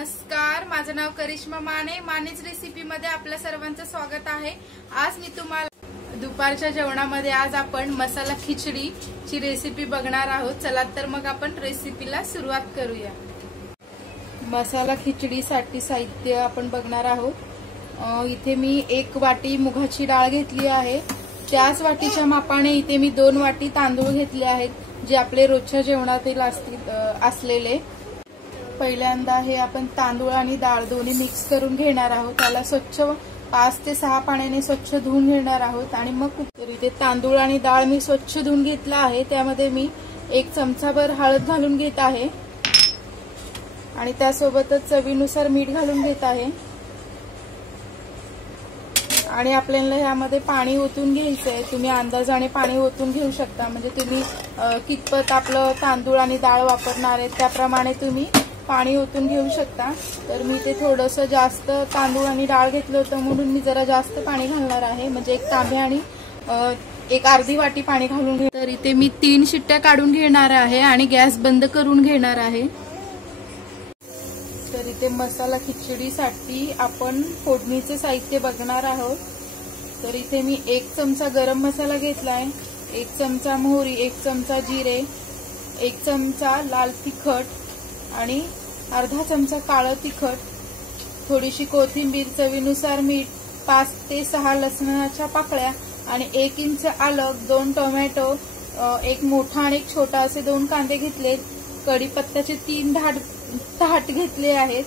नमस्कार, माझं नाव करिश्मा माने. मानेच रेसिपी मध्ये आपल्या सर्वांचं स्वागत आहे. आज मी तुम्हाला दुपारच्या जेवणामध्ये आज आपण मसाला खिचडीची रेसिपी बघणार आहोत. चला तर मग आपण रेसिपीला सुरुवात करूया. मसाला खिचडीसाठी साहित्य आपण बघणार आहोत. इथे मी 1 वाटी मुगाची डाळ घेतली आहे. त्याच वाटीच्या मापाने इथे मी 2 वाटी तांदूळ घेतले आहेत, जे आपले रोजच्या जेवणातील असलेले. पहिल्यांदा हे आपण तांदूळ आणि डाळ दोन्ही मिक्स करून घेणार आहोत. त्याला स्वच्छ 5 ते 6 पाण्याने स्वच्छ धुवून घेणार आहोत आणि मग कुकर. इथे तांदूळ आणि डाळ मी स्वच्छ धुवून घेतला आहे. त्यामध्ये मी 1 चमचाभर हळद घालून घेत आहे आणि त्यासोबतच चवीनुसार मीठ घालून घेत आहे. आणि आपल्याला यामध्ये पाणी ओतून घ्यायचं आहे. तुम्ही अंदाजाने पाणी ओतून घेऊ शकता, म्हणजे तुम्ही कितपत आपलं तांदूळ आणि डाळ वापरणार आहे त्याप्रमाणे तुम्ही पाणी ओतून घेऊ शकता. तर मी ते थोडंसं जास्त तांदूळ आणि डाळ घेतलं होतं म्हणून मी जरा जास्त पाणी घालणार आहे, म्हणजे 1 तांबे आणि 1 अर्धी वाटी पाणी घालून घे. तर इथे मी 3 शिट्ट्या काढून घेणार आहे आणि गॅस बंद करून घेणार आहे. तर इथे मसाला खिचडीसाठी आपण फोडणीचे साहित्य बघणार आहोत. तर इथे मी 1 चमचा गरम मसाला घेतलाय, 1 चमचा मोहरी, 1 चमचा जिरे, 1 चमचा लाल तिखट आणि अर्धा चमचा काळं तिखट, थोडीशी कोथिंबीर, चवीनुसार मीठ, 5 ते 6 लसणाच्या पाकळ्या आणि 1 इंच आलं, 2 टोमॅटो, 1 मोठा आणि 1 छोटा असे 2 कांदे घेतले, कढीपत्त्याचे 3 ताट घेतले आहेत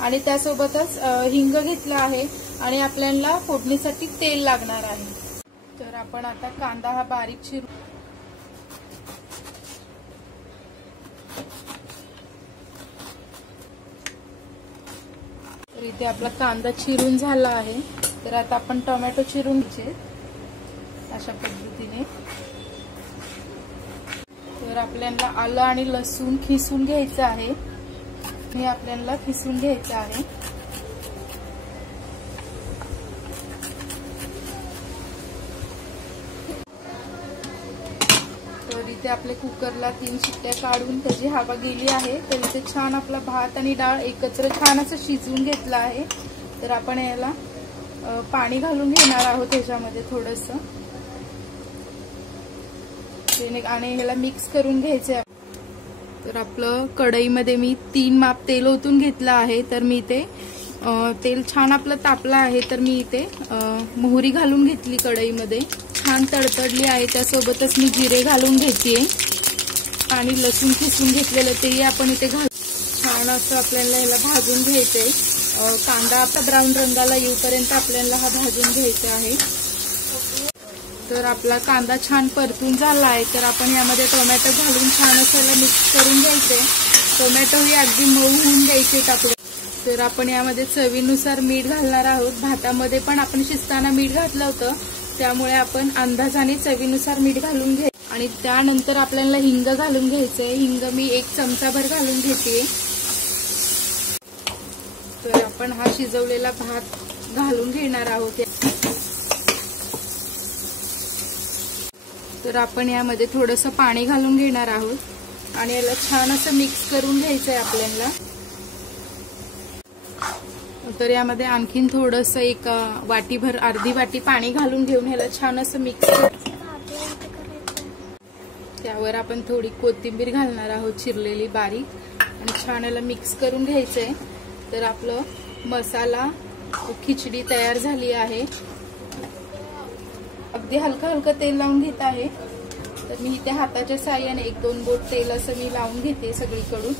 आणि त्यासोबतच हिंग घेतला आहे आणि आपल्याला फोडणीसाठी तेल लागणार आहे. तर आपण आता कांदा हा बारीक चिरून. तर इथे आपला कांदा चिरून झाला आहे. तर आता आपण टोमॅटो चिरून घ्यायचे अशा पद्धतीने. तर आपल्याला आलं आणि लसूण खिसून घ्यायचं आहे. हे आपल्याला खिसून घ्यायचं आहे. तर इथे आपल्या कुकरला 3 शिट्ट्या काढून त्याची हवा गेली आहे. तर इथे छान आपला भात आणि डाळ एकत्र छान असं शिजवून घेतला आहे. तर आपण याला पाणी घालून घेणार आहोत त्याच्यामध्ये थोडंसं आणि ह्याला मिक्स करून घ्यायचे. तर आपलं कढईमध्ये मी 3 माप तेल ओतून घेतलं आहे. तर मी इथे तेल छान आपलं तापलं आहे. तर मी इथे मोहरी घालून घेतली कढईमध्ये, छान तडतडली आहे. त्यासोबतच मी जिरे घालून घेतेय आणि लसूण खिसून घेतलेलं तेही आपण इथे घालू. छान असं आपल्याला ह्याला भाजून घ्यायचंय. कांदा आपला ब्राऊन रंगाला येऊपर्यंत आपल्याला हा भाजून घ्यायचा आहे. तर आपला कांदा छान परतून झाला आहे. तर आपण यामध्ये टोमॅटो घालून छान असं मिक्स करून घ्यायचे. टोमॅटो ही अगदी मऊ होऊन द्यायचे आपले. तर आपण यामध्ये चवीनुसार मीठ घालणार आहोत. भातामध्ये पण आपण शिजताना मीठ घातलं होतं, त्यामुळे आपण अंदाजाने चवीनुसार मीठ घालून घ्यायचं. आणि त्यानंतर आपल्याला हिंग घालून घ्यायचंय. हिंग मी 1 चमचाभर घालून घेते. तर आपण हा शिजवलेला भात घालून घेणार आहोत. तर आपण यामध्ये थोडंसं पाणी घालून घेणार आहोत आणि याला छान असं मिक्स करून घ्यायचंय आपल्याला. तर यामध्ये आणखीन थोडंसं 1 वाटीभर अर्धी वाटी पाणी घालून घेऊन ह्याला छान असं मिक्स त्यावर आपण थोडी कोथिंबीर घालणार आहोत चिरलेली बारीक आणि छान याला मिक्स करून घ्यायचंय. तर आपलं मसाला खिचडी तयार झाली आहे. अगदी हलकं हलकं तेल लावून घेत आहे. तर मी इथे हाताच्या साहाय्याने 1-2 बोट तेल असं मी लावून घेते सगळीकडून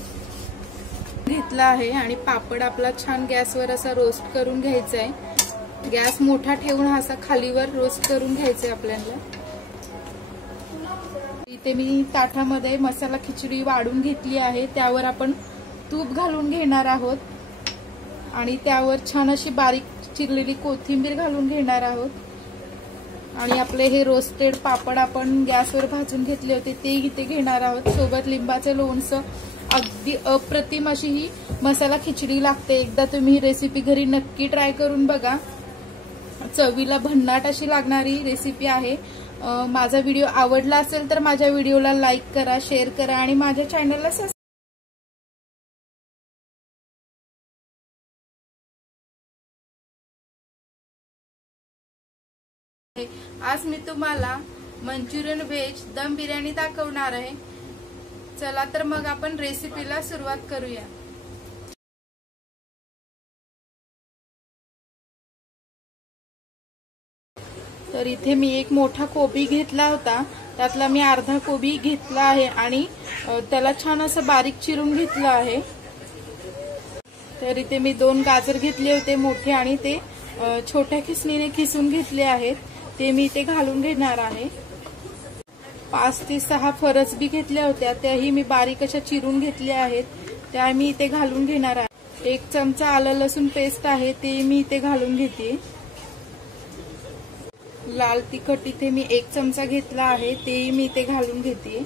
घेतला आहे. आणि पापड आपला छान गॅसवर असा रोस्ट करून घ्यायचा आहे. गॅस मोठा ठेवून असा खालीवर रोस्ट करून घ्यायचा आपल्याला. इथे मी ताटामध्ये मसाला खिचडी वाढून घेतली आहे. त्यावर आपण तूप घालून घेणार आहोत आणि त्यावर छान अशी बारीक चिरलेली कोथिंबीर घालून घेणार आहोत. आणि आपले हे रोस्टेड पापड आपण गॅसवर भाजून घेतले होते ते इथे घेणार आहोत. सोबत लिंबाचं लोणचं. अगदी अप्रतिम अशी ही मसाला खिचडी लागते. एकदा तुम्ही ही रेसिपी घरी नक्की ट्राय करून बघा. चवीला भन्नाट अशी लागणारी रेसिपी आहे. माझा व्हिडिओ आवडला असेल तर माझ्या व्हिडिओला लाईक करा, शेअर करा आणि माझ्या चॅनलला आज मी तुम्हाला मंचुरियन व्हेज दम बिर्याणी दाखवणार आहे। चला तर मग आपण रेसिपीला सुरुवात करूया। तर इथे मी एक मोठा कोबी घेतला होता, त्यातला मी अर्धा कोबी घेतला आहे आणि त्याला छान असं बारीक चिरून घेतलं आहे। तर इथे मी 2 गाजर घेतले होते मोठे आणि ते छोट्या खिसणीने खिसून घेतले आहेत, ते मी इथे घालून घेणार आहे। 5 ते 6 फरसबी घेतल्या होत्या, त्याही मी बारीक अशा चिरून घेतल्या आहेत, त्या मी इथे घालून घेणार आहे। 1 चमचा आलं लसूण पेस्ट आहे, ते मी इथे घालून घेते। लाल तिखट इथे मी 1 चमचा घेतला आहे, तेही मी इथे घालून घेते।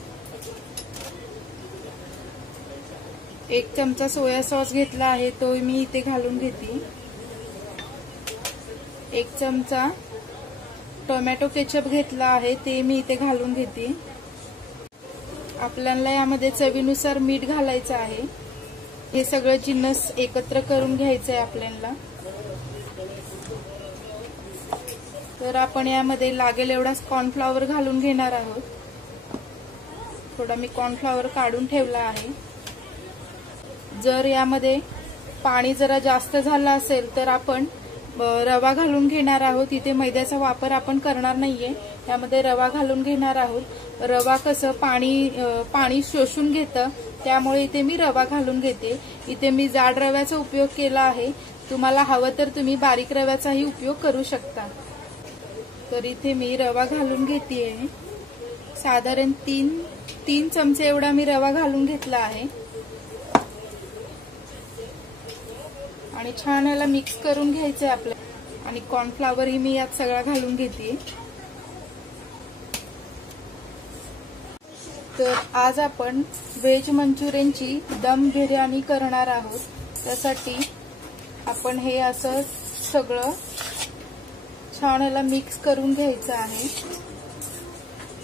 1 चमचा सोया सॉस घेतला आहे, तो मी इथे घालून घेते। 1 चमचा टोमॅटो केचप घेतला आहे, ते मी इथे घालून घेते। आपल्याला यामध्ये चवीनुसार मीठ घालायचं आहे। हे सगळं जिन्नस एकत्र करून घ्यायचं आहे आपल्याला। तर आपण यामध्ये लागेल एवढाच कॉर्नफ्लॉवर घालून घेणार आहोत। थोडा मी कॉर्नफ्लॉवर काढून ठेवला आहे। जर यामध्ये पाणी जरा जास्त झालं असेल तर आपण रवा घालून घेणार आहोत। इथे मैद्याचा वापर आपण करणार नाहीये, यामध्ये रवा घालून घेणार आहोत। रवा कसं पाणी शोषून घेतं, त्यामुळे इथे मी रवा घालून घेते। इथे मी जाड रव्याचा उपयोग केला आहे, तुम्हाला हवं तर तुम्ही बारीक रव्याचाही उपयोग करू शकता। तर इथे मी रवा घालून घेतेय, साधारण 3 चमचे एवढा मी रवा घालून घेतला आहे आणि छान याला मिक्स करून घ्यायचंय आपल्याला। आणि कॉर्नफ्लॉवर ही मी यात सगळा घालून घेते। तर आज आपण व्हेज मंचुरियनची दम बिर्याणी करणार आहोत। त्यासाठी आपण हे असं सगळं छान याला मिक्स करून घ्यायचं आहे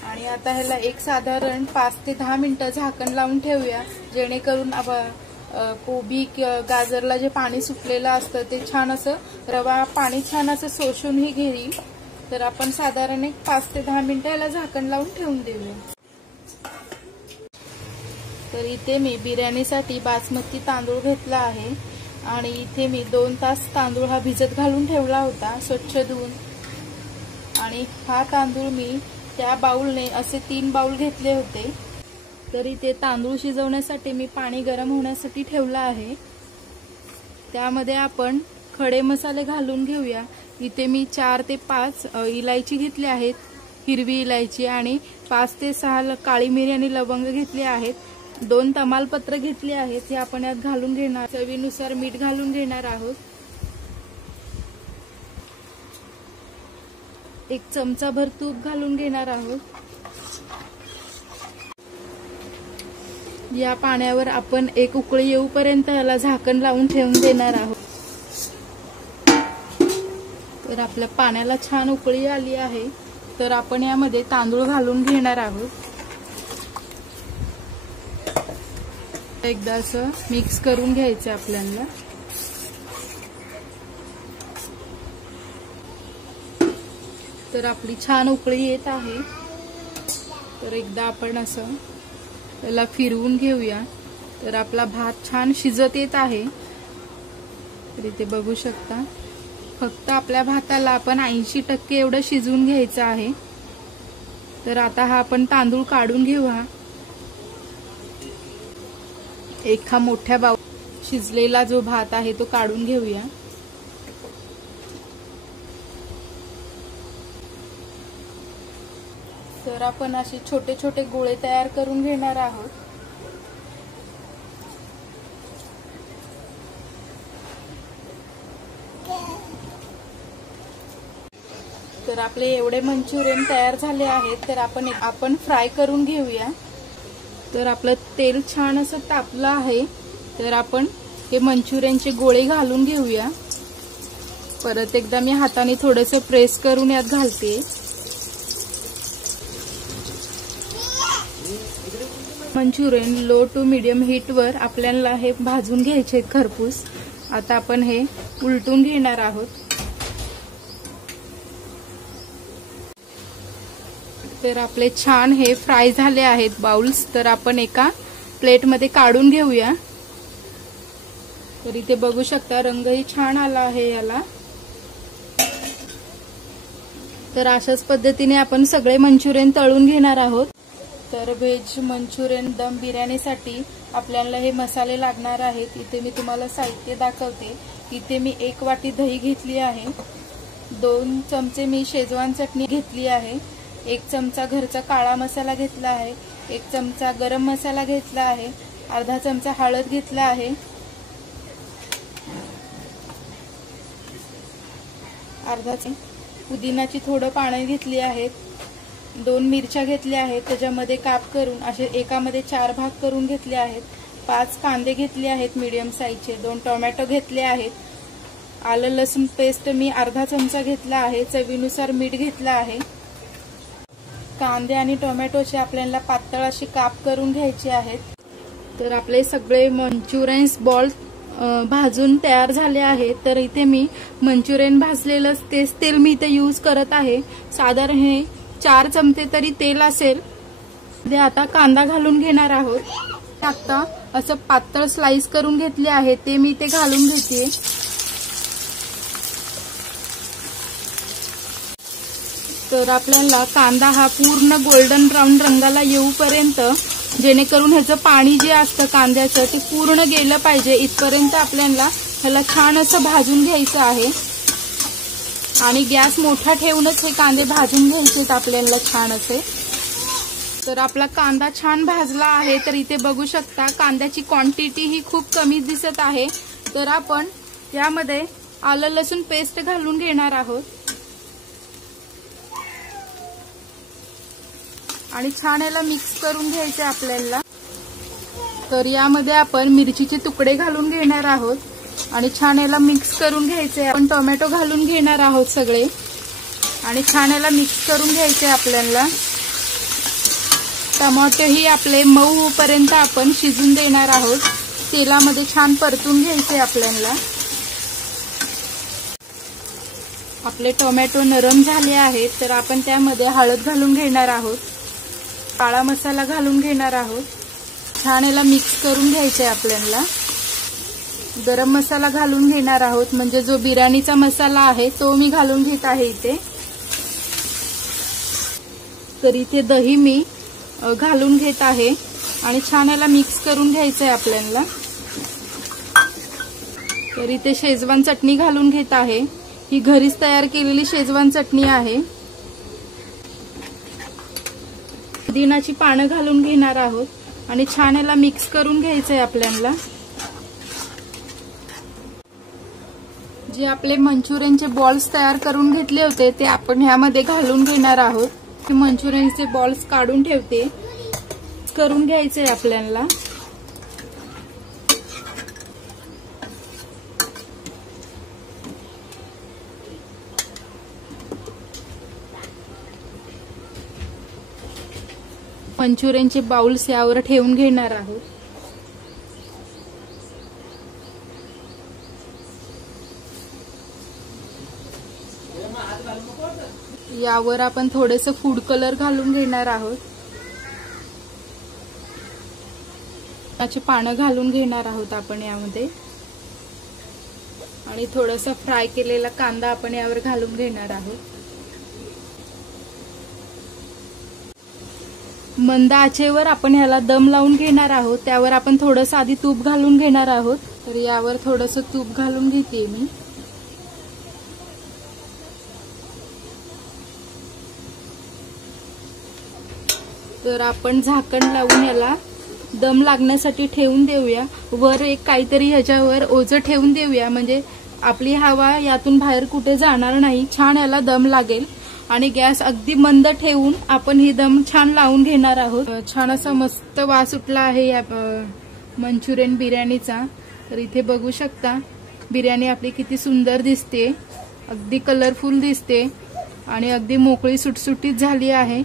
आणि आता ह्याला एक साधारण 5 ते 10 मिनिटं झाकण लावून ठेवूया, जेणेकरून कोबी गाजरला जे पाणी सुटलेलं असतं ते छान असं रवा पाणी छान असं शोषूनही घेईल। तर आपण साधारण एक 5 ते 10 मिनिटं याला झाकण लावून ठेवून देऊया। तर इथे मी बिर्याणीसाठी बासमती तांदूळ घेतला आहे आणि इथे मी 2 तास तांदूळ हा भिजत घालून ठेवला होता स्वच्छ धुवून। आणि हा तांदूळ मी त्या बाउलने असे 3 बाउल घेतले होते। तर इथे तांदूळ शिजवण्यासाठी मी पाणी गरम होण्यासाठी ठेवलं आहे, त्यामध्ये आपण खडे मसाले घालून घेऊया। इथे मी 4 ते 5 इलायची घेतली आहेत, हिरवी इलायची, आणि 5 ते 6 काळी मिरी आणि लवंग घेतले आहेत। 2 तमालपत्र घेतले आहेत, हे आपण यात घालून घेणार। चवीनुसार मीठ घालून घेणार आहोत। 1 चमचाभर तूप घालून घेणार आहोत। या पाण्यावर आपण एक उकळी येऊपर्यंत याला झाकण लावून ठेवून देणार आहोत। तर आपल्या पाण्याला छान उकळी आली आहे, तर आपण यामध्ये तांदूळ घालून घेणार आहोत। एकदा असं मिक्स करून घ्यायचं आपल्याला। तर आपली छान उकळी येत आहे, तर एकदा आपण असं त्याला फिरवून घेऊया। तर आपला भात छान शिजत येत आहे, तर इथे बघू शकता। फक्त आपल्या भाताला आपण 80% एवढं शिजवून घ्यायचं आहे। तर आता हा आपण तांदूळ काढून घेऊया। एका मोठ्या बाउल शिजलेला जो भात आहे तो काढून घेऊया। तर आपण असे छोटे छोटे गोळे तयार करून घेणार आहोत। तर आपले एवढे मंचुरियन तयार झाले आहेत, तर आपण फ्राय करून घेऊया। तर आपलं तेल छान असं तापलं आहे, तर आपण हे मंचुरियनचे गोळे घालून घेऊया। परत एकदा मी हाताने थोडंसं प्रेस करून यात घालते। मंचुरियन लो टू मीडियम हीटवर आपल्याला हे भाजून घ्यायचे खरपूस। आता आपण हे उलटून घेणार आहोत। तर आपले छान हे फ्राय झाले आहेत बाउल्स, तर आपण एका प्लेटमध्ये काढून घेऊया। तर इथे बघू शकता रंगही छान आला आहे याला। तर अशाच पद्धतीने आपण सगळे मंचुरियन तळून घेणार आहोत। तर व्हेज मंचुरियन दम बिर्याणीसाठी आपल्याला हे मसाले लागणार आहेत। इथे मी तुम्हाला साहित्य दाखवते। इथे मी 1 वाटी दही घेतली आहे, 2 चमचे मी शेजवान चटणी घेतली आहे, 1 चमचा घरचा काळा मसाला घेतला आहे, 1 चमचा गरम मसाला घेतला आहे, अर्धा चमचा हळद घेतला आहे, अर्धा पुदिनाची थोडं पानं घेतली आहेत, 2 मिरच्या घेतल्या आहेत, त्याच्यामध्ये काप करून असे एकामध्ये 4 भाग करून घेतले आहेत, 5 कांदे घेतले आहेत मीडियम साईजचे, 2 टोमॅटो घेतले आहेत, आलं लसूण पेस्ट मी अर्धा चमचा घेतला आहे, चवीनुसार मीठ घेतला आहे। कांदे आणि टोमॅटोचे आपल्याला पातळ असे काप करून घ्यायचे आहेत। तर आपले सगळे मंचुरियन्स बॉल भाजून तयार झाले आहेत। तर इथे मी मंचुरियन भाजलेलं तेच तेल मी इथे यूज करत आहे। साधारण हे 4 चमचे तरी तेल असेल। ते आता कांदा घालून घेणार आहोत। आता असं पातळ स्लाइस करून घेतले आहे, ते मी ते घालून घेते। तर आपल्याला कांदा हा पूर्ण गोल्डन ब्राउन रंगाला येऊपर्यंत, जेणेकरून ह्याचं पाणी जे असतं कांद्याचं ते पूर्ण गेलं पाहिजे, इथपर्यंत आपल्याला ह्याला छान असं भाजून घ्यायचं आहे। आणि गॅस मोठा ठेवूनच हे कांदे भाजून घ्यायचेत आपल्याला छान असे। तर आपला कांदा छान भाजला आहे। तर इथे बघू शकता कांद्याची क्वांटिटी ही खूप कमी दिसत आहे। तर आपण यामध्ये आलं लसूण पेस्ट घालून घेणार आहोत आणि छान याला मिक्स करून घ्यायचे आपल्याला। तर यामध्ये आपण मिरचीचे तुकडे घालून घेणार आहोत आणि छान याला मिक्स करून घ्यायचे। आपण टोमॅटो घालून घेणार आहोत सगळे आणि छान याला मिक्स करून घ्यायचे आपल्याला। टोमॅटो ही आपले मऊ होईपर्यंत आपण शिजून देणार आहोत, तेलामध्ये छान परतून घ्यायचे आपल्याला। आपले टोमॅटो नरम झाले आहेत, तर आपण त्यामध्ये हळद घालून घेणार आहोत, काळा मसाला घालून घेणार आहोत, छान याला मिक्स करून घ्यायचे आपल्याला। गरम मसाला घालून घेणार आहोत, म्हणजे जो बिर्याणीचा मसाला आहे तो मी घालून घेत आहे इथे। तर इथे दही मी घालून घेत आहे आणि छान याला मिक्स करून घ्यायचं आहे आपल्याला। तर इथे शेजवान चटणी घालून घेत आहे, ही घरीच तयार केलेली शेजवान चटणी आहे। पुदिनाची पानं घालून घेणार आहोत आणि छान याला मिक्स करून घ्यायचंय आपल्याला। जे आपले मंचुरियनचे बॉल्स तयार करून घेतले होते ते आपण ह्यामध्ये घालून घेणार आहोत। मंचुरियनचे बॉल्स काढून ठेवते, करून घ्यायचंय आपल्याला। मंचुरियनचे बाउल्स यावर ठेवून घेणार आहोत। यावर आपण थोडेसे फूड कलर घालून घेणार आहोत, त्याची पानं घालून घेणार आहोत आपण यामध्ये आणि थोडासा फ्राय केलेला कांदा आपण यावर घालून घेणार आहोत। मंद आचेवर आपण ह्याला दम लावून घेणार आहोत। त्यावर आपण थोडंसं आधी तूप घालून घेणार आहोत। तर यावर थोडंसं तूप घालून घेते मी। तर आपण झाकण लावून याला दम लागण्यासाठी ठेवून देऊया। वर एक काहीतरी ह्याच्यावर ओझं ठेवून देऊया, म्हणजे आपली हवा यातून बाहेर कुठे जाणार नाही, छान याला दम लागेल। आणि गॅस अगदी मंद ठेवून आपण ही दम छान लावून घेणार आहोत। छान असा मस्त वास उठला आहे या मंचुरियन बिर्याणीचा। तर इथे बघू शकता बिर्याणी आपली किती सुंदर दिसते, अगदी कलरफुल दिसते आणि अगदी मोकळी सुटसुटीत झाली आहे।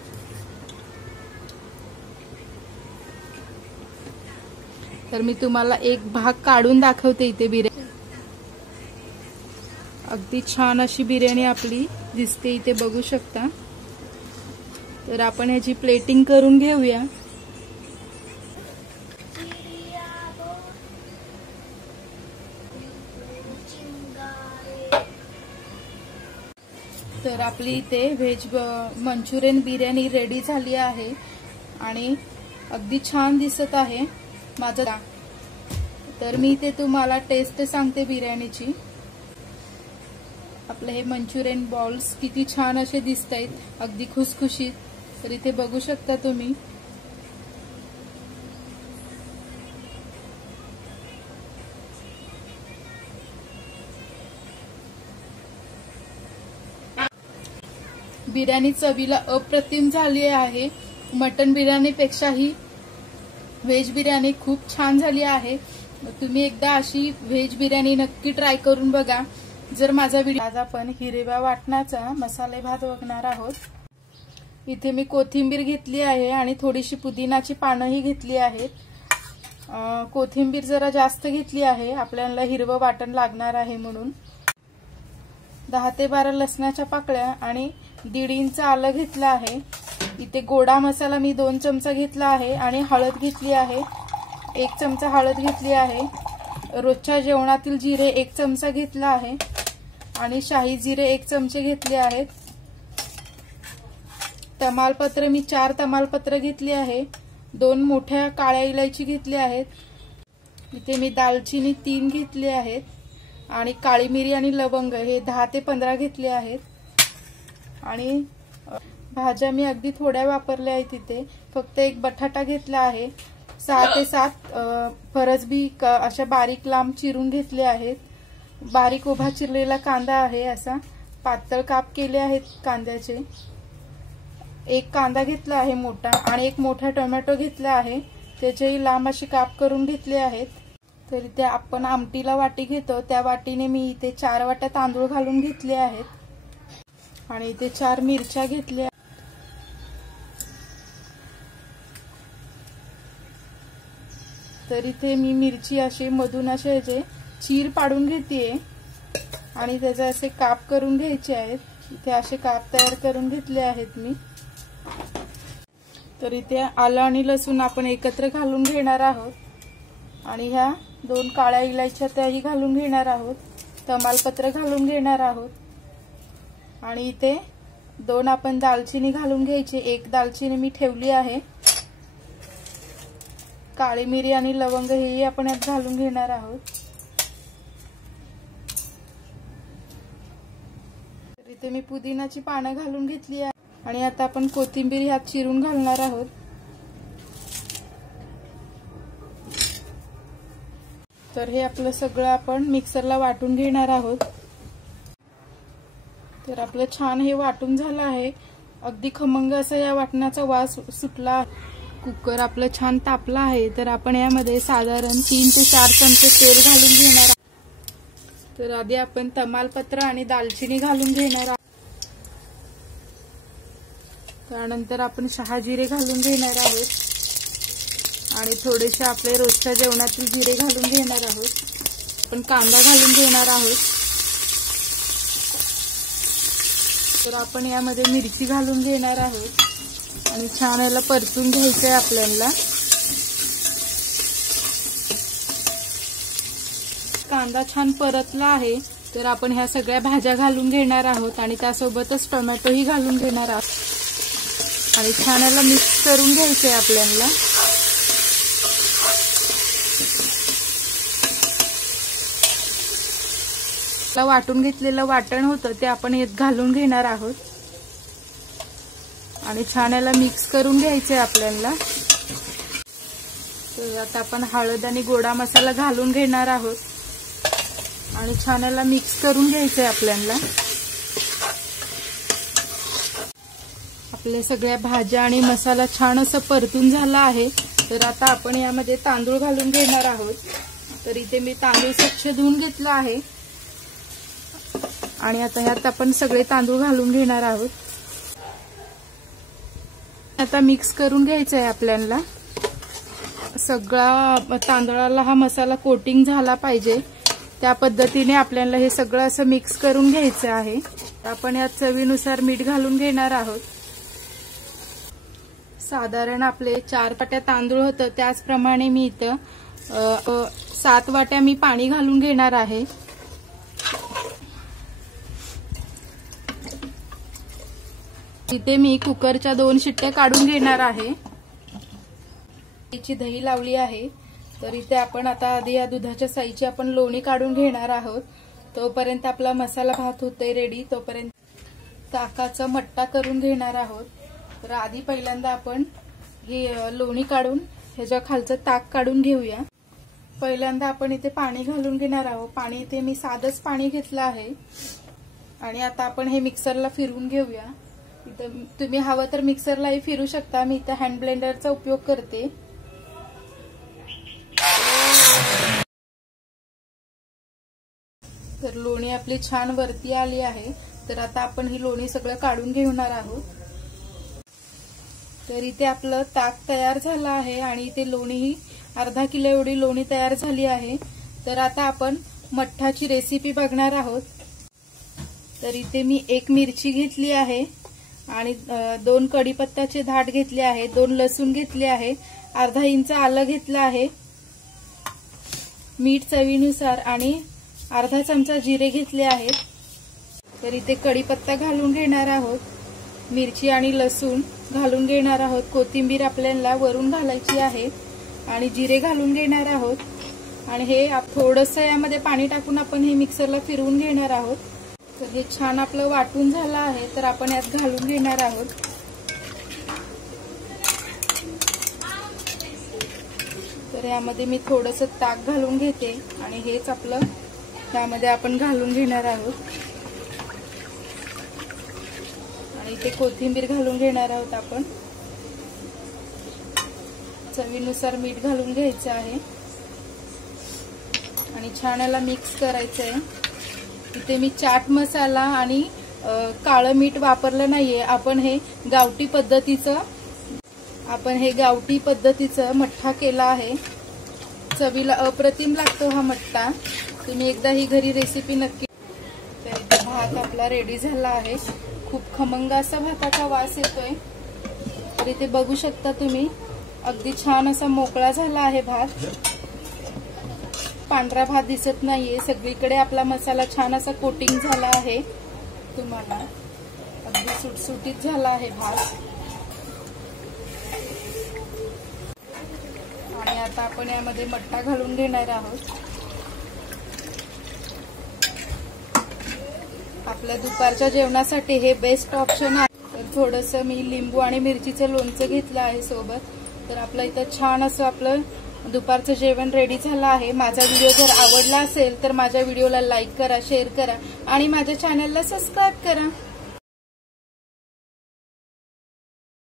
तर मी तुम्हाला एक भाग काढून दाखवते इथे बिर्याणी। अगदी छान अशी बिर्याणी आपली दिसते, इथे बघू शकता। तर आपण ह्याची प्लेटिंग करून घेऊया। तर आपली इथे व्हेज मंचुरियन बिर्याणी रेडी झाली आहे आणि अगदी छान दिसत आहे माझा। तर मी इथे तुम्हाला टेस्ट सांगते बिर्याणीची। आपले हे मंचुरियन बॉल्स किती छान असे दिसतायत, अगदी खुसखुशीत। तर इथे बघू शकता तुम्ही। बिर्याणी चवीला अप्रतिम झाली आहे। मटन बिर्याणीपेक्षाही व्हेज बिर्याणी खूप छान झाली आहे। तुम्ही एकदा अशी व्हेज बिर्याणी नक्की ट्राय करून बघा। जर माझा व्हिडिओ आज आपण हिरव्या वाटणाचा मसाले भात बघणार आहोत। इथे मी कोथिंबीर घेतली आहे आणि थोडीशी पुदिनाची पानंही घेतली आहेत। कोथिंबीर जरा जास्त घेतली आहे, आपल्याला हिरवं वाटण लागणार आहे म्हणून। 10 ते 12 लसणाच्या पाकळ्या आणि 1.5 इंच आलं घेतलं आहे। इथे गोडा मसाला मी 2 चमचा घेतला आहे आणि हळद घेतली आहे, 1 चमचा हळद घेतली आहे। रोजच्या जेवणातील जिरे 1 चमचा घेतला आहे आणि शाही जिरे 1 चमचे घेतले आहेत। तमालपत्र मी 4 तमालपत्र घेतली आहे, 2 मोठ्या काळ्या इलायची घेतल्या आहेत। इथे मी दालचिनी 3 घेतली आहेत आणि काळी मिरी आणि लवंग हे 10 ते 15 घेतले आहेत। आणि भाज्या मी अगदी थोड्या वापरल्या आहेत। इथे फक्त 1 बटाटा घेतला आहे, 6 ते 7 फरसबी अशा बारीक लांब चिरून घेतले आहेत। बारीक उभा चिरलेला कांदा आहे, असा पातळ काप केले आहेत कांद्याचे। 1 कांदा घेतला आहे मोठा आणि 1 मोठा टोमॅटो घेतला आहे, त्याचेही लांब असे काप करून घेतले आहेत। तर इथे आपण आमटीला वाटी घेतो त्या वाटीने मी इथे 4 वाट्या तांदूळ घालून घेतले आहेत आणि इथे 4 मिरच्या घेतल्या। तर इथे मी मिरची असे मधून असे चीर पाडून घेतेय आणि त्याचे असे काप करून घ्यायचे आहेत। इथे असे काप तयार करून घेतले आहेत मी। तर इथे आलं आणि लसूण आपण एकत्र घालून घेणार आहोत आणि ह्या 2 काळ्या इलायच्या त्याही घालून घेणार आहोत। तमालपत्र घालून घेणार आहोत आणि इथे 2 आपण दालचिनी घालून घ्यायची। 1 दालचिनी मी ठेवली आहे। काळी मिरी आणि लवंग हेही आपण यात घालून घेणार आहोत। तर इथे मी पुदिनाची पानं घालून घेतली आहे आणि आता आपण कोथिंबीर ह्यात चिरून घालणार आहोत। तर हे आपलं सगळं आपण मिक्सरला वाटून घेणार आहोत। तर आपलं छान हे वाटून झालं आहे, अगदी खमंग असा या वाटणाचा वास सुटला। कुकर आपलं छान तापला आहे, तर आपण यामध्ये साधारण 3 ते 4 चमचे तेल घालून घेणार आहोत। तर आधी आपण तमालपत्र आणि दालचिनी घालून घेणार आहोत। त्यानंतर आपण शहाजिरे घालून घेणार आहोत आणि थोडेसे आपले रोजच्या जेवणातील जिरे घालून घेणार आहोत। आपण कांदा घालून घेणार आहोत। तर आपण यामध्ये मिरची घालून घेणार आहोत आणि छान याला परतून घ्यायचंय आपल्याला। कांदा छान परतला आहे, तर आपण ह्या सगळ्या भाज्या घालून घेणार आहोत आणि त्यासोबतच टोमॅटोही घालून घेणार आहोत आणि छान याला मिक्स करून घ्यायचंय आपल्याला। वाटून घेतलेलं वाटण होतं ते आपण यात घालून घेणार आहोत आणि छान याला मिक्स करून घ्यायचंय आपल्याला। तर आता आपण हळद आणि गोडा मसाला घालून घेणार आहोत आणि छान याला मिक्स करून घ्यायचंय आपल्याला। आपल्या सगळ्या भाज्या आणि मसाला छान असं परतून झाला आहे, तर आता आपण यामध्ये तांदूळ घालून घेणार आहोत। तर इथे मी तांदूळ स्वच्छ धुवून घेतला आहे आणि आता ह्यात आपण सगळे तांदूळ घालून घेणार आहोत। आता मिक्स करून घ्यायचं आहे आपल्याला। सगळा तांदळाला हा मसाला कोटिंग झाला पाहिजे, त्या पद्धतीने आपल्याला हे सगळं असं मिक्स करून घ्यायचं आहे। आपण यात चवीनुसार मीठ घालून घेणार आहोत साधारण आपले 4 वाट्या तांदूळ होतं त्याचप्रमाणे मी इथं 7 वाट्या मी पाणी घालून घेणार आहे। इथे मी कुकरच्या 2 शिट्ट्या काढून घेणार आहे। याची दही लावली आहे, तर इथे आपण आता आधी या दुधाच्या साईची आपण लोणी काढून घेणार आहोत। तोपर्यंत आपला मसाला भात होतोय रेडी। तोपर्यंत ताकाचा मट्टा करून घेणार आहोत। तर आधी पहिल्यांदा आपण हे लोणी काढून ह्याच्या खालचं ताक काढून घेऊया। पहिल्यांदा आपण इथे पाणी घालून घेणार आहोत। पाणी इथे मी साधंच पाणी घेतलं आहे आणि आता आपण हे मिक्सरला फिरवून घेऊया। इथं तुम्ही हवं तर मिक्सरलाही फिरू शकता, मी इथं हँड ब्लेंडरचा उपयोग करते। तर लोणी आपली छान वरती आली आहे, तर आता आपण ही लोणी सगळं काढून घेणार आहोत। तर इथे आपलं ताक तयार झालं आहे आणि इथे लोणी ही अर्धा किलो एवढी लोणी तयार झाली आहे। तर आता आपण मठ्ठाची रेसिपी बघणार आहोत। तर इथे मी 1 मिरची घेतली आहे आणि 2 कढीपत्त्याचे धाट घेतले आहे, 2 लसूण घेतले आहे, अर्धा इंच आलं घेतलं आहे, मीठ चवीनुसार आणि अर्धा चमचा जिरे घेतले आहेत। तर इथे कढीपत्ता घालून घेणार आहोत, मिरची आणि लसूण घालून घेणार आहोत, कोथिंबीर आपल्याला वरून घालायची आहे आणि जिरे घालून घेणार आहोत आणि हे थोडंसं यामध्ये पाणी टाकून आपण हे मिक्सरला फिरवून घेणार आहोत। तर हे छान आपलं वाटून झालं आहे, तर आपण यात घालून घेणार आहोत। तर यामध्ये मी थोडंसं ताक घालून घेते आणि हेच आपलं त्यामध्ये आपण घालून घेणार आहोत आणि इथे कोथिंबीर घालून घेणार आहोत आपण। चवीनुसार मीठ घालून घ्यायचं आहे आणि छान याला मिक्स करायचं आहे। इथे मी चाट मसाला आणि काळं मीठ वापरलं नाहीये, आपण हे गावठी पद्धतीचं मठ्ठा केला आहे। चवीला अप्रतिम लागतो हा मठ्ठा, तुम्ही एकदा ही घरी रेसिपी नक्की। तर इथे भात आपला रेडी झाला आहे, खूप खमंग असा भाताचा वास येतोय। तर इथे बघू शकता तुम्ही, अगदी छान असा मोकळा झाला आहे भात, पांढरा भात दिसत नाहीये, सगळीकडे आपला मसाला छान असा कोटिंग झाला आहे, तुम्हाला अगदी सुटसुटीत झाला आहे भात। आणि आता आपण यामध्ये मट्टा घालून घेणार आहोत। आपल्या दुपारच्या जेवणासाठी हे बेस्ट ऑप्शन आहे। तर थोडंसं मी लिंबू आणि मिरचीचं लोणचं घेतलं आहे सोबत। तर आपलं इथं छान असं आपलं दुपारचं जेवण रेडी झालं आहे। माझा व्हिडिओ जर आवडला असेल तर माझ्या व्हिडिओला लाईक करा, शेअर करा आणि माझ्या चॅनलला सबस्क्राईब करा।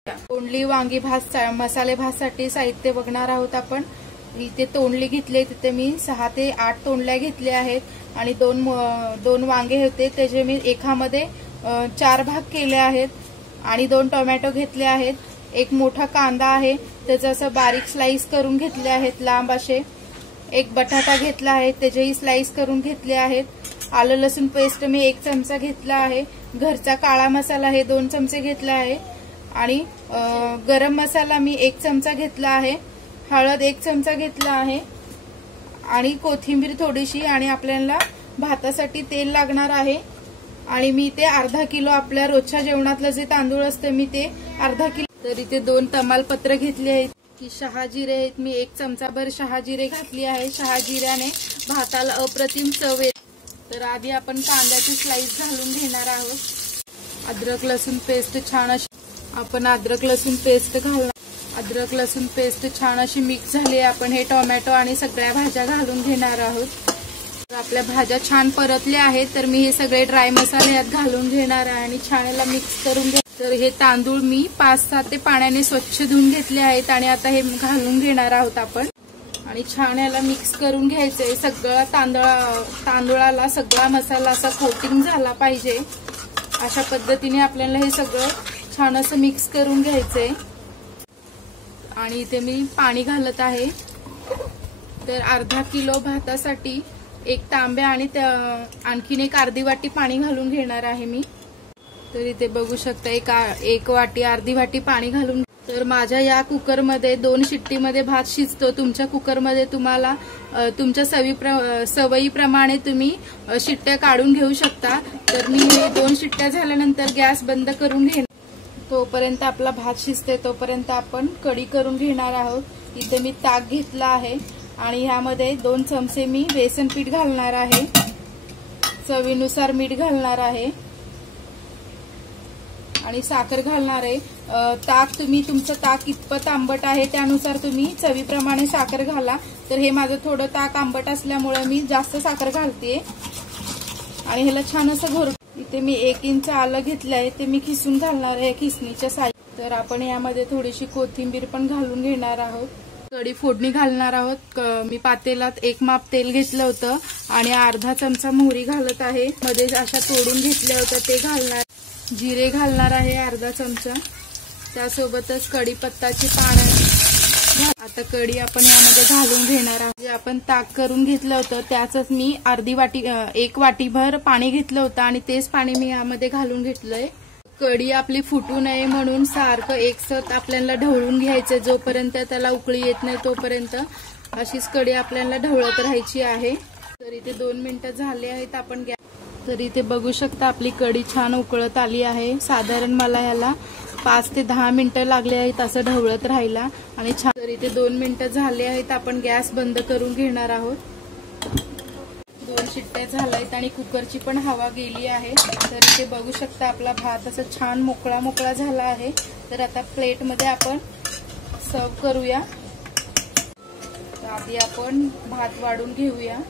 तोंडली वांगी भात मसाले भातसाठी साहित्य बघणार आहोत आपण। इथे तोंडली घेतले, तिथे मी 6 ते 8 तोंडल्या घेतल्या आहेत आणि 2 वांगे होते, त्याचे मी एकामध्ये 4 भाग केले आहेत आणि 2 टोमॅटो घेतले आहेत, 1 मोठा कांदा आहे त्याचं असं बारीक स्लाइस करून घेतले आहेत लांब असे, 1 बटाटा घेतला आहे त्याचेही स्लाइस करून घेतले आहेत, आलं लसूण पेस्ट मी 1 चमचा घेतला आहे, घरचा काळा मसाला हे 2 चमचे घेतला आहे आणि गरम मसाला मी 1 चमचा घेतला आहे, हळद 1 चमचा घेतला आहे आणि कोथिंबीर थोडीशी आणि आपल्याला भातासाठी तेल लागणार आहे आणि मी ते अर्धा किलो आपल्या रोजच्या जेवणातलं जे तांदूळ असते मी ते अर्धा किलो। तर इथे 2 तमालपत्र घेतले आहेत, की शहाजिरे आहेत, मी 1 चमचाभर शहाजिरे घातली आहे। शहाजिऱ्याने भाताला अप्रतिम चव येते। तर आधी आपण कांद्याची स्लाइस घालून घेणार आहोत। अद्रक लसूण पेस्ट छान अशी आपण अद्रक लसूण पेस्ट छान अशी मिक्स झाली आहे। आपण हे टोमॅटो आणि सगळ्या भाज्या घालून घेणार आहोत। तर आपल्या भाज्या छान परतल्या आहेत, तर मी हे सगळे ड्राय मसाले यात घालून घेणार आहे आणि छान याला मिक्स करून घ्या। तर हे तांदूळ मी 5-7 ते पाण्याने स्वच्छ धुवून घेतले आहेत आणि आता हे घालून घेणार आहोत आपण आणि छान याला मिक्स करून घ्यायचंय। सगळा तांदूळाला सगळा मसाला असा कोटिंग झाला पाहिजे, अशा पद्धतीने आपल्याला हे सगळं छान असं मिक्स करून घ्यायचंय। आणि इथे मी पाणी घालत आहे। तर अर्धा किलो भातासाठी 1 तांब्या आणि आणखीन 1 अर्धी वाटी पाणी घालून घेणार आहे मी। तर इथे बघू शकता एक वाटी अर्धी वाटी पाणी घालून तर माझ्या या कुकरमध्ये 2 शिट्टीमध्ये भात शिजतो। तुमच्या कुकरमध्ये तुम्हाला तुमच्या सवयीप्रमाणे तुम्ही शिट्ट्या काढून घेऊ शकता। तर मी 2 शिट्ट्या झाल्यानंतर गॅस बंद करून घेईन। तोपर्यंत आपला भात शिजते तोपर्यंत आपण कढी करून घेणार आहोत। इथे मी ताक घेतला आहे आणि ह्यामध्ये 2 चमचे मी बेसन पीठ घालणार आहे, चवीनुसार मीठ घालणार आहे आणि साखर घालणार आहे। ताक तुम्ही तुमचं ताक कितपत आंबट आहे त्यानुसार तुम्ही चवीप्रमाणे साखर घाला। तर हे माझं थोडं ताक आंबट असल्यामुळे मी जास्त साखर घालते आणि ह्याला छान असं घोर। इथे मी 1 इंच आलं घेतलं आहे, ते मी खिसून घालणार आहे खिसणीच्या साह्याने। तर आपण यामध्ये थोडीशी कोथिंबीर पण घालून घेणार आहोत। कढी फोडणी घालणार आहोत। मी पातेलात 1 माप तेल घेतलं होतं आणि अर्धा चमचा मोहरी घालत आहे, मध्ये अशा तोडून घेतल्या होत्या ते घालणार। जिरे घालणार आहे अर्धा चमचा, त्यासोबतच कढीपत्ताची पानं। आता कढी आपण यामध्ये घालून घेणार आहोत। जे आपण ताक करून घेतलं होतं त्याचंच मी अर्धी वाटी 1 वाटीभर पाणी घेतलं होतं आणि तेच पाणी मी यामध्ये घालून घेतलंय। कढी आपली फुटू नये म्हणून सारखं एकसाथ आपल्याला ढवळून घ्यायचं, जोपर्यंत त्याला उकळी येत नाही तोपर्यंत अशीच कढी आपल्याला ढवळत राहायची आहे। तर इथे 2 मिनिटं झाले आहेत, आपण तर इथे बघू शकता आपली कढी छान उकळत आली आहे। साधारण मला याला 5 ते 10 मिनिटं लागले आहेत असं ढवळत राहिला आणि छान। तर इथे 2 मिनिटं झाले आहेत, आपण गॅस बंद करून घेणार आहोत। 2 शिट्ट्या झाल्यात आणि कुकरची पण हवा गेली आहे। तर इथे बघू शकता आपला भात असं छान मोकळा मोकळा झाला आहे। तर आता प्लेटमध्ये आपण सर्व करूया। तर आधी आपण भात वाढून घेऊया।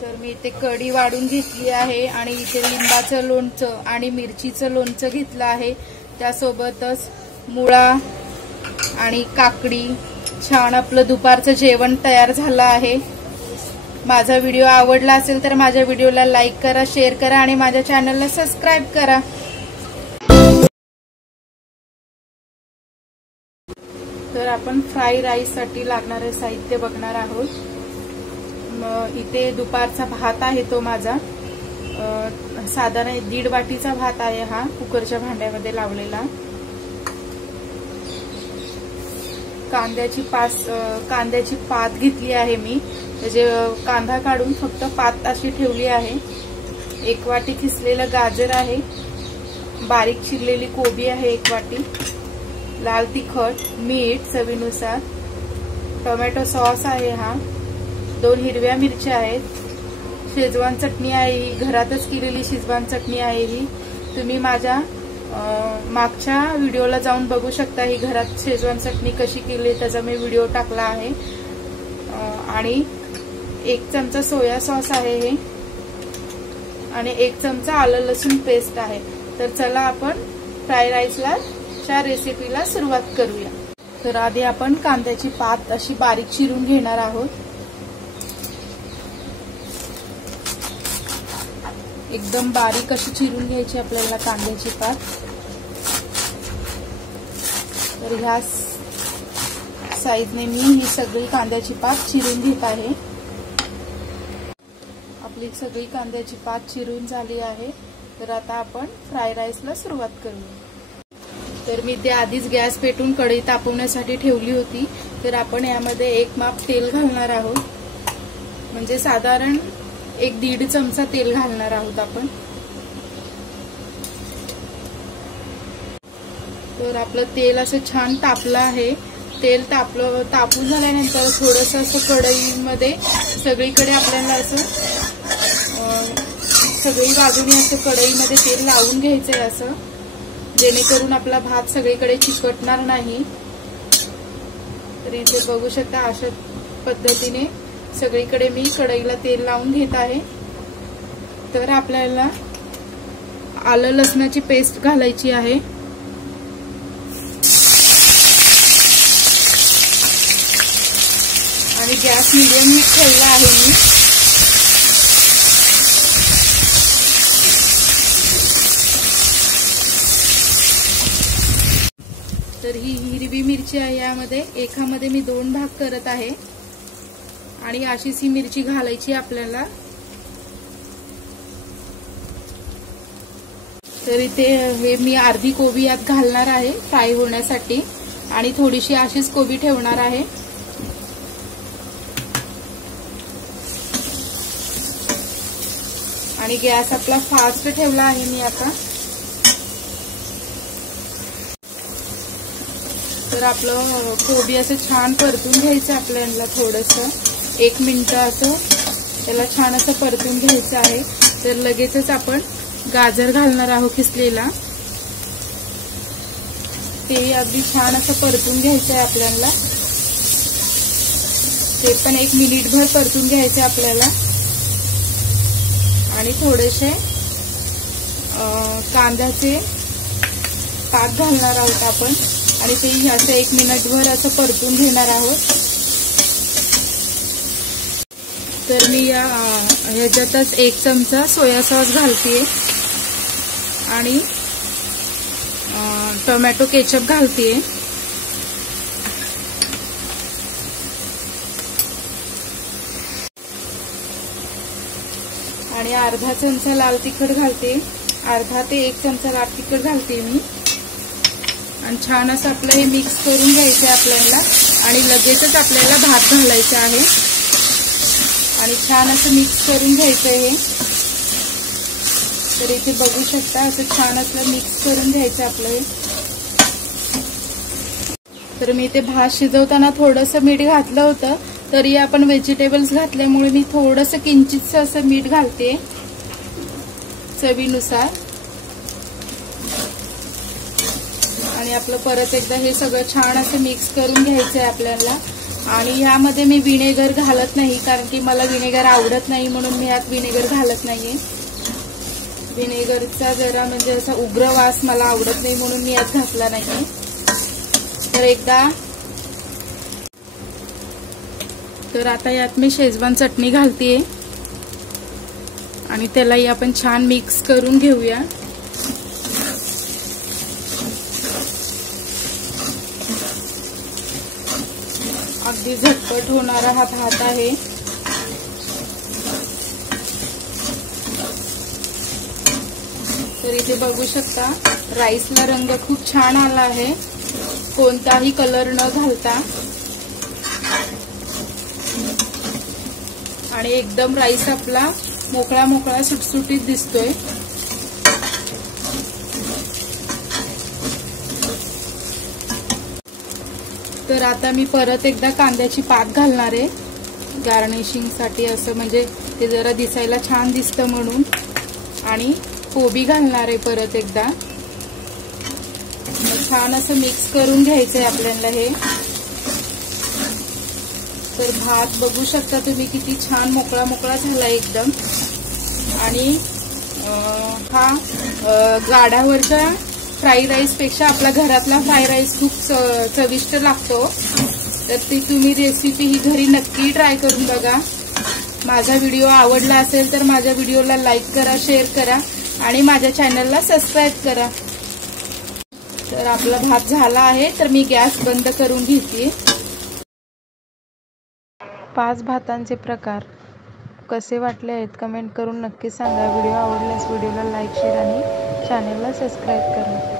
तर मी इथे कढी वाढून घेतली आहे आणि इथे लिंबाचं लोणचं आणि मिरचीचं लोणचं घेतलं आहे, त्यासोबतच मुळा आणि काकडी। छान आपलं दुपारचं जेवण तयार झालं आहे। माझा व्हिडिओ आवडला असेल तर माझ्या व्हिडिओला लाईक करा, शेअर करा आणि माझ्या चॅनलला सबस्क्राईब करा। तर आपण फ्राई राईस साठी लागणारे साहित्य बघणार आहोत। इथे दुपारचा भात आहे तो माझा साधारण 1.5 वाटीचा भात आहे हा, कुकरच्या भांड्यामध्ये लावलेला। कांद्याची पात घेतली आहे मी, म्हणजे कांदा काढून फक्त पात अशी ठेवली आहे। 1 वाटी किसलेलं गाजर आहे, बारीक चिरलेली कोबी आहे 1 वाटी, लाल तिखट, मीठ चवीनुसार, टोमॅटो सॉस आहे हा, 2 हिरव्या मिरच्या आहेत, शेजवान चटणी आहे ही, घरातच केलेली शेजवान चटणी आहे ही। तुम्ही माझ्या मागच्या व्हिडिओला जाऊन बघू शकता ही घरात शेजवान चटणी कशी केली, त्याचा मी व्हिडिओ टाकला आहे। आणि 1 चमचा सोया सॉस आहे हे आणि 1 चमचा आलं लसूण पेस्ट आहे। तर चला आपण फ्राय राईसच्या रेसिपीला सुरुवात करूया। तर आधी आपण कांद्याची पात अशी बारीक चिरून घेणार आहोत। एकदम बारीक अशी चिरून घ्यायची आपल्याला कांद्याची पात। तर ह्या साईजने मी ही सगळी कांद्याची पात चिरून घेत आहे। आपली सगळी कांद्याची पात चिरून झाली आहे। तर आता आपण फ्राय राईसला सुरुवात करूया। तर मी ते आधीच गॅस पेटून कढई तापवण्यासाठी ठेवली होती। तर आपण यामध्ये 1 माप तेल घालणार आहोत, म्हणजे साधारण 1-1.5 चमचा तेल घालणार आहोत आपण। तर आपलं तेल असं छान तापलं आहे। तेल तापून झाल्यानंतर थोडंसं असं कढईमध्ये सगळीकडे आपल्याला असं सगळी बाजूने असं कढईमध्ये तेल लावून घ्यायचंय असं, जेणेकरून आपला भात सगळीकडे चिकटणार नाही। तर इथे बघू शकता अशा पद्धतीने सगळीकडे मी कढईला तेल लावून घेत आहे। तर आपल्याला आलं लसणाची पेस्ट घालायची आहे आणि गॅस मीडियम ठेवला आहे मी। तर ही हिरवी मिरची आहे, यामध्ये एकामध्ये मी 2 भाग करत आहे आणि अशीच ही मिरची घालायची आपल्याला। तर तर इथे हे मी अर्धी कोबी यात घालणार आहे फ्राय होण्यासाठी आणि थोडीशी अशीच कोबी ठेवणार आहे। आणि गॅस आपला फास्ट ठेवला आहे मी आता। तर आपलं कोबी असं छान परतून घ्यायचं आपल्याला, थोडंसं 1 मिनिट असं त्याला छान असं परतून घ्यायचं आहे। तर लगेचच आपण गाजर घालणार आहोत किसलेला, ते अगदी छान असं परतून घ्यायचं आहे आपल्याला। ते पण 1 मिनिटभर परतून घ्यायचे आपल्याला। आणि थोडेसे कांद्याचे पात घालणार आहोत आपण आणि ते असं 1 मिनिटभर असं परतून घेणार आहोत। तर मी ह्याच्यातच 1 चमचा सोया सॉस घालतेय आणि टोमॅटो केचप घालतेय आणि अर्धा चमचा लाल तिखट घालते, अर्धा ते 1 चमचा लाल तिखट घालते मी। आणि छान असं आपलं हे मिक्स करून घ्यायचं आहे आपल्याला आणि लगेचच आपल्याला भात घालायचा आहे आणि छान असं मिक्स करून घ्यायचं आहे हे। तर इथे बघू शकता असं छान असं मिक्स करून घ्यायचं आपलं हे। तर मी इथे भात शिजवताना थोडंसं मीठ घातलं होतं, तरी आपण व्हेजिटेबल्स घातल्यामुळे मी थोडंसं किंचितसं असं मीठ घालते चवीनुसार। आणि आपलं परत एकदा हे सगळं छान असं मिक्स करून घ्यायचं आहे आपल्याला। आणि ह्यामध्ये मी विनेगर घालत नाही, कारण की मला विनेगर आवडत नाही म्हणून मी ह्यात विनेगर घालत नाहीये। विनेगरचा जरा म्हणजे असा उग्र वास मला आवडत नाही म्हणून मी यात घातला नाहीये। तर एकदा तर आता यात मी शेजवान चटणी घालतेय आणि त्यालाही आपण छान मिक्स करून घेऊया। अगदी झटपट होणारा हा भात आहे। तर इथे बघू शकता राईसला रंग खूप छान आला आहे, कोणताही कलर न घालता। आणि एकदम राईस आपला मोकळा मोकळा सुटसुटीत दिसतोय। तर आता मी परत एकदा कांद्याची पात घालणार आहे गार्निशिंग साठी, असं म्हणजे ते जरा दिसायला छान दिसतं म्हणून। आणि कोबी घालणार आहे परत एकदा, छान असं मिक्स करून घ्यायचंय आपल्याला हे। तर भात बघू शकता तुम्ही किती छान मोकळा मोकळा झाला एकदम। आणि हा गाड्यावरच्या फ्राई राईस पेक्षा आपला घरातला फ्राई राईस खूप चविष्ट लागतो। तर ती तुम्ही रेसिपी ही घरी नक्की ट्राय करून बघा। माझा व्हिडिओ आवडला असेल तर माझ्या व्हिडिओला लाईक करा, शेअर करा आणि माझ्या चॅनलला सबस्क्राईब करा। तर आपला भात झाला आहे, तर मी गॅस बंद करून घेते। 5 भातांचे प्रकार कसे वाटले आहेत कमेंट करून नक्की सांगा। व्हिडिओ आवडल्यास व्हिडिओला लाईक, शेअर आणि चॅनलला सबस्क्राईब करा।